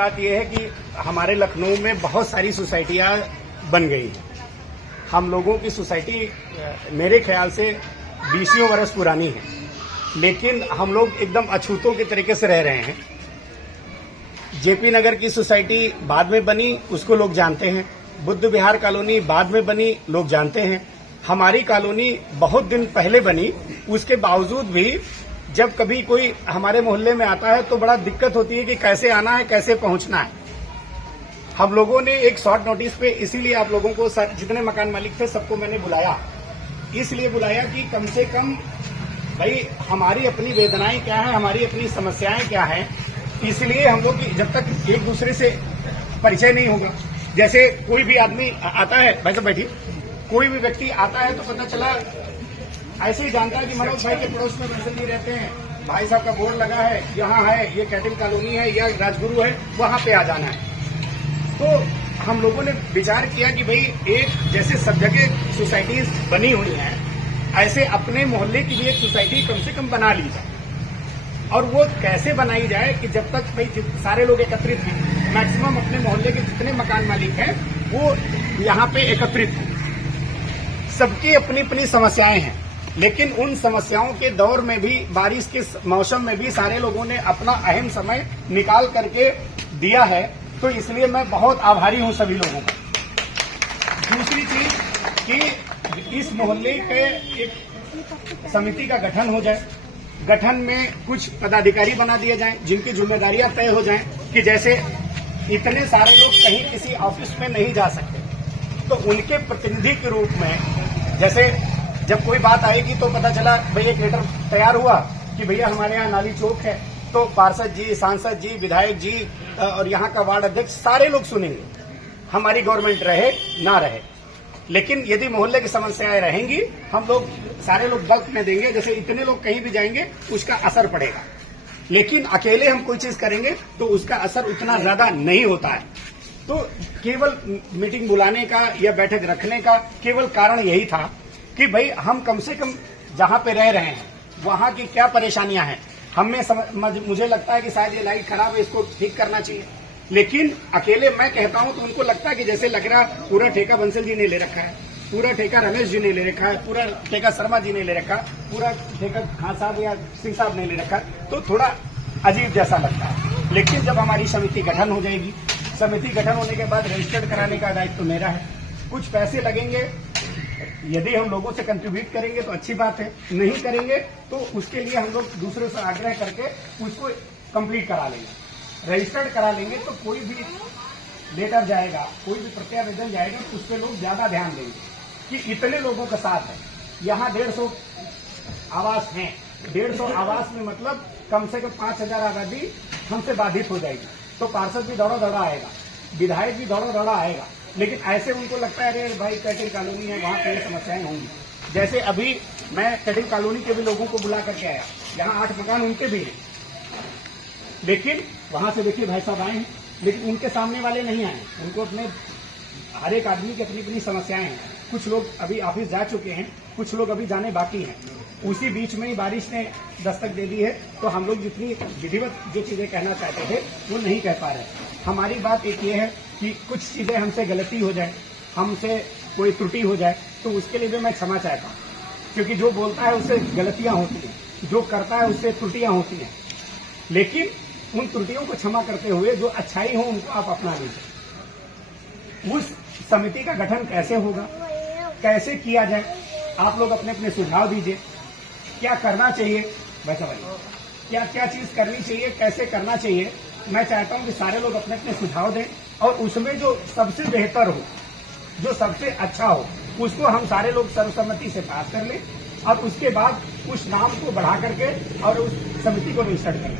बात यह है कि हमारे लखनऊ में बहुत सारी सोसाइटियां बन गई हैं। हम लोगों की सोसाइटी मेरे ख्याल से 20 वर्ष पुरानी है, लेकिन हम लोग एकदम अछूतों के तरीके से रह रहे हैं। जेपी नगर की सोसाइटी बाद में बनी, उसको लोग जानते हैं। बुद्ध विहार कॉलोनी बाद में बनी, लोग जानते हैं। हमारी कॉलोनी बहुत दिन पहले बनी, उसके बावजूद भी जब कभी कोई हमारे मोहल्ले में आता है तो बड़ा दिक्कत होती है कि कैसे आना है, कैसे पहुंचना है। हम लोगों ने एक शॉर्ट नोटिस पे, इसीलिए आप लोगों को जितने मकान मालिक थे सबको मैंने बुलाया, इसलिए बुलाया कि कम से कम भाई हमारी अपनी वेदनाएं क्या है, हमारी अपनी समस्याएं क्या है। इसलिए हम लोग जब तक एक दूसरे से परिचय नहीं होगा, जैसे कोई भी आदमी आता है, भाई साहब बैठिए, कोई भी व्यक्ति आता है तो पता चला ऐसे ही जानता है कि मनोज भाई के पड़ोस में वैसे नहीं रहते हैं, भाई साहब का बोर्ड लगा है, यहाँ है, ये कैटिल कॉलोनी है या राजगुरु है, वहां पे आ जाना है। तो हम लोगों ने विचार किया कि भाई एक जैसे सब जगह सोसाइटीज बनी हुई हैं, ऐसे अपने मोहल्ले की भी एक सोसाइटी कम से कम बना ली जाए। और वो कैसे बनाई जाए कि जब तक भाई सारे लोग एकत्रित हैं, मैक्सिमम अपने मोहल्ले के जितने मकान मालिक हैं वो यहाँ पे एकत्रित हैं। सबकी अपनी अपनी समस्याएं हैं, लेकिन उन समस्याओं के दौर में भी, बारिश के मौसम में भी सारे लोगों ने अपना अहम समय निकाल करके दिया है। तो इसलिए मैं बहुत आभारी हूं सभी लोगों का। दूसरी चीज कि इस मोहल्ले के एक समिति का गठन हो जाए, गठन में कुछ पदाधिकारी बना दिए जाएं जिनकी जिम्मेदारियां तय हो जाएं कि जैसे इतने सारे लोग कहीं किसी ऑफिस में नहीं जा सकते, तो उनके प्रतिनिधि के रूप में जैसे जब कोई बात आएगी तो पता चला भाई एक लेटर तैयार हुआ कि भैया हमारे यहाँ नाली चौक है, तो पार्षद जी, सांसद जी, विधायक जी और यहाँ का वार्ड अध्यक्ष सारे लोग सुनेंगे, हमारी गवर्नमेंट रहे ना रहे। लेकिन यदि मोहल्ले की समस्याएं रहेंगी, हम लोग सारे लोग बल्क में देंगे, जैसे इतने लोग कहीं भी जाएंगे उसका असर पड़ेगा। लेकिन अकेले हम कोई चीज करेंगे तो उसका असर उतना ज्यादा नहीं होता है। तो केवल मीटिंग बुलाने का या बैठक रखने का केवल कारण यही था कि भाई हम कम से कम जहां पे रह रहे हैं वहां की क्या परेशानियां हैं, हमें मुझे लगता है कि शायद ये लाइट खराब है, इसको ठीक करना चाहिए। लेकिन अकेले मैं कहता हूं तो उनको लगता है कि जैसे लग रहा पूरा ठेका बंसल जी ने ले रखा है, पूरा ठेका रमेश जी ने ले रखा है, पूरा ठेका शर्मा जी ने ले रखा, पूरा ठेका खान साहब या सिंह साहब ने ले रखा, तो थोड़ा अजीब जैसा लगता है। लेकिन जब हमारी समिति गठन हो जाएगी, समिति गठन होने के बाद रजिस्टर्ड कराने का दायित्व तो मेरा है। कुछ पैसे लगेंगे, यदि हम लोगों से कंट्रीब्यूट करेंगे तो अच्छी बात है, नहीं करेंगे तो उसके लिए हम लोग दूसरों से आग्रह करके उसको कंप्लीट करा लेंगे, रजिस्टर्ड करा लेंगे। तो कोई भी लेटर जाएगा, कोई भी प्रत्यावेदन जाएगा तो उस पर लोग ज्यादा ध्यान देंगे कि इतने लोगों का साथ है। यहाँ 150 आवास हैं, 150 आवास में मतलब कम से कम 5000 आबादी हमसे बाधित हो जाएगी। तो पार्षद भी दौड़ा दौड़ा आएगा, विधायक भी दौड़ा दौड़ा आएगा। लेकिन ऐसे उनको लगता है अरे भाई कैटिल कॉलोनी है, वहां पे समस्याएं होंगी। जैसे अभी मैं कैटिल कॉलोनी के भी लोगों को बुला करके आया, यहाँ 8 मकान उनके भी हैं, लेकिन वहां से देखिए भाई साहब आए हैं, लेकिन उनके सामने वाले नहीं आए। उनको अपने हर एक आदमी की अपनी अपनी समस्याएं हैं। कुछ लोग अभी ऑफिस जा चुके हैं, कुछ लोग अभी जाने बाकी हैं। उसी बीच में ही बारिश ने दस्तक दे दी है, तो हम लोग जितनी विधिवत जो चीजें कहना चाहते थे वो नहीं कह पा रहे। हमारी बात एक ये है कि कुछ चीजें हमसे गलती हो जाए, हमसे कोई त्रुटि हो जाए, तो उसके लिए भी मैं क्षमा चाहता हूँ, क्योंकि जो बोलता है उससे गलतियां होती हैं, जो करता है उससे त्रुटियां होती हैं। लेकिन उन त्रुटियों को क्षमा करते हुए जो अच्छाई हो उनको आप अपना लीजिए। उस समिति का गठन कैसे होगा, कैसे किया जाए, आप लोग अपने अपने सुझाव दीजिए। क्या करना चाहिए वैसा भाई, क्या क्या चीज करनी चाहिए, कैसे करना चाहिए। मैं चाहता हूं कि सारे लोग अपने अपने सुझाव दें और उसमें जो सबसे बेहतर हो, जो सबसे अच्छा हो, उसको हम सारे लोग सर्वसम्मति से पास कर लें और उसके बाद उस नाम को बढ़ा करके और उस समिति को रजिस्टर्ड करें।